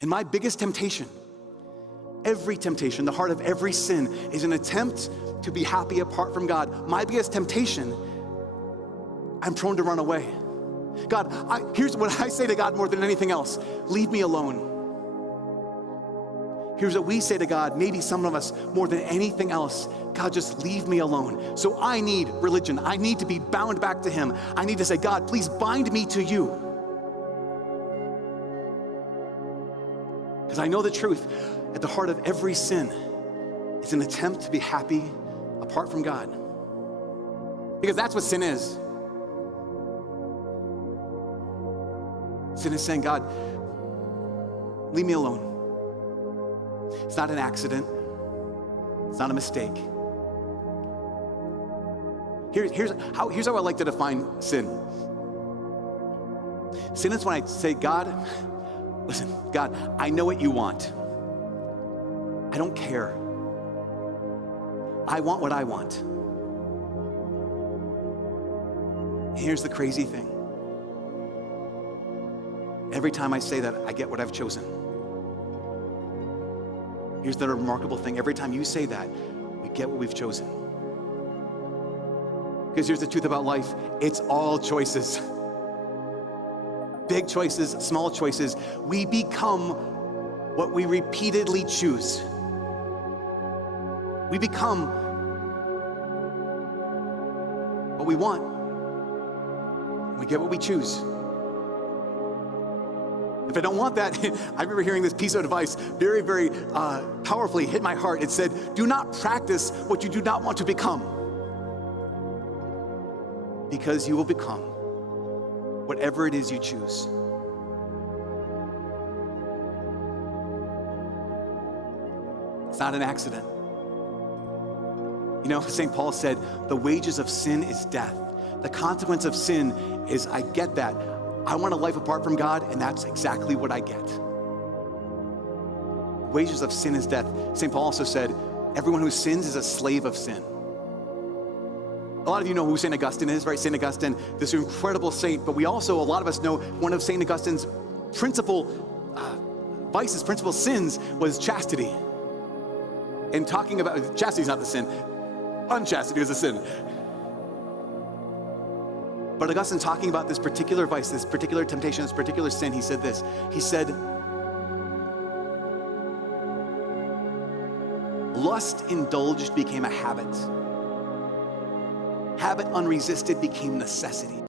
And my biggest temptation, every temptation, the heart of every sin is an attempt to be happy apart from God. My biggest temptation, I'm prone to run away. God, here's what I say to God more than anything else: leave me alone. Here's what we say to God, maybe some of us more than anything else: God, just leave me alone. So I need religion. I need to be bound back to him. I need to say, God, please bind me to you. Because I know the truth, at the heart of every sin is an attempt to be happy apart from God. Because that's what sin is. Sin is saying, God, leave me alone. It's not an accident. It's not a mistake. Here's how I like to define sin. Sin is when I say, God, listen, God, I know what you want. I don't care. I want what I want. And here's the crazy thing. Every time I say that, I get what I've chosen. Here's the remarkable thing. Every time you say that, we get what we've chosen. Because here's the truth about life. It's all choices. Big choices, small choices. We become what we repeatedly choose. We become what we want. We get what we choose. If I don't want that, I remember hearing this piece of advice very, very powerfully hit my heart. It said, do not practice what you do not want to become, because you will become whatever it is you choose. It's not an accident. You know, St. Paul said, the wages of sin is death. The consequence of sin is, I get that. I want a life apart from God, and that's exactly what I get. Wages of sin is death. St. Paul also said, everyone who sins is a slave of sin. A lot of you know who St. Augustine is, right? St. Augustine, this incredible saint, but we also, a lot of us know one of St. Augustine's principal vices, principal sins was chastity. And talking about, chastity is not the sin, unchastity is a sin. But Augustine, talking about this particular vice, this particular temptation, this particular sin, he said this. He said, lust indulged became a habit. Habit unresisted became necessity.